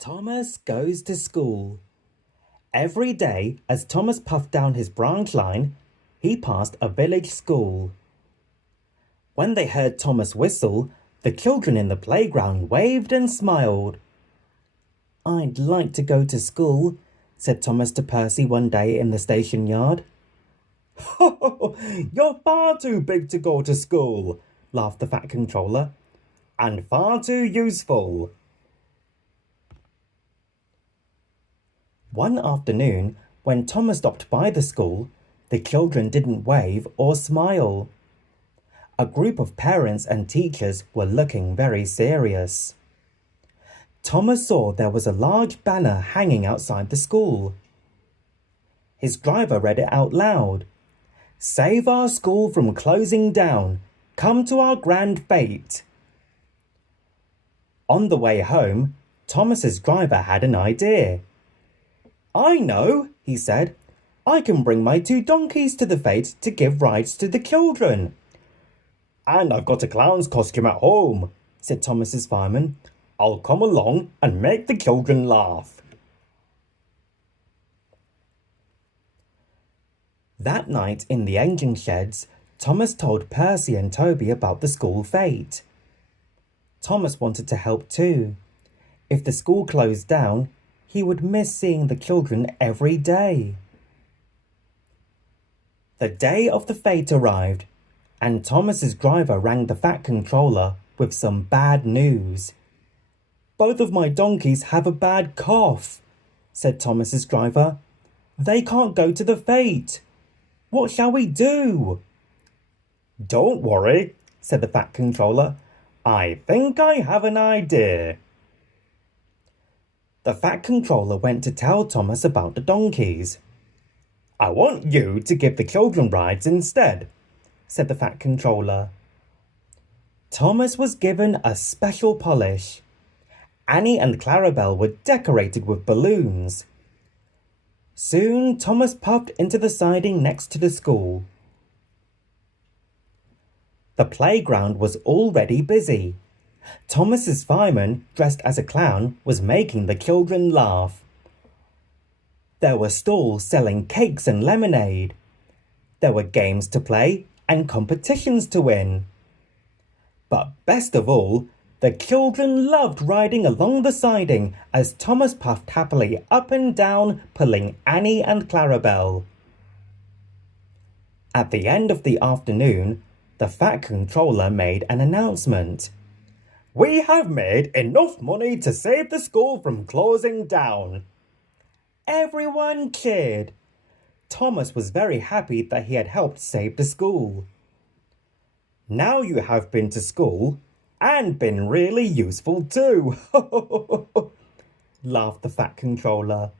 Thomas goes to school. Every day, as Thomas puffed down his branch line, he passed a village school. When they heard Thomas whistle, the children in the playground waved and smiled. "I'd like to go to school," said Thomas to Percy one day in the station yard. "You're far too big to go to school," laughed the Fat Controller, "and far too useful." One afternoon, when Thomas stopped by the school, the children didn't wave or smile. A group of parents and teachers were looking very serious. Thomas saw there was a large banner hanging outside the school. His driver read it out loud. "Save our school from closing down. Come to our grand fete." On the way home, Thomas's driver had an idea. "I know," he said. "I can bring my 2 donkeys to the fete to give rides to the children." "And I've got a clown's costume at home," said Thomas's fireman. "I'll come along and make the children laugh." That night in the engine sheds, Thomas told Percy and Toby about the school fete. Thomas wanted to help too. If the school closed down, he would miss seeing the children every day. The day of the fete arrived, and Thomas's driver rang the Fat Controller with some bad news. "Both of my donkeys have a bad cough," said Thomas's driver. "They can't go to the fete. What shall we do?" "Don't worry," said the Fat Controller. "I think I have an idea." The Fat Controller went to tell Thomas about the donkeys. "I want you to give the children rides instead," said the Fat Controller. Thomas was given a special polish. Annie and Clarabelle were decorated with balloons. Soon Thomas puffed into the siding next to the school. The playground was already busy. Thomas's fireman, dressed as a clown, was making the children laugh. There were stalls selling cakes and lemonade. There were games to play and competitions to win. But best of all, the children loved riding along the siding as Thomas puffed happily up and down, pulling Annie and Clarabelle. At the end of the afternoon, the Fat Controller made an announcement. "We have made enough money to save the school from closing down." Everyone cheered. Thomas was very happy that he had helped save the school. "Now you have been to school and been really useful too," laughed the Fat Controller.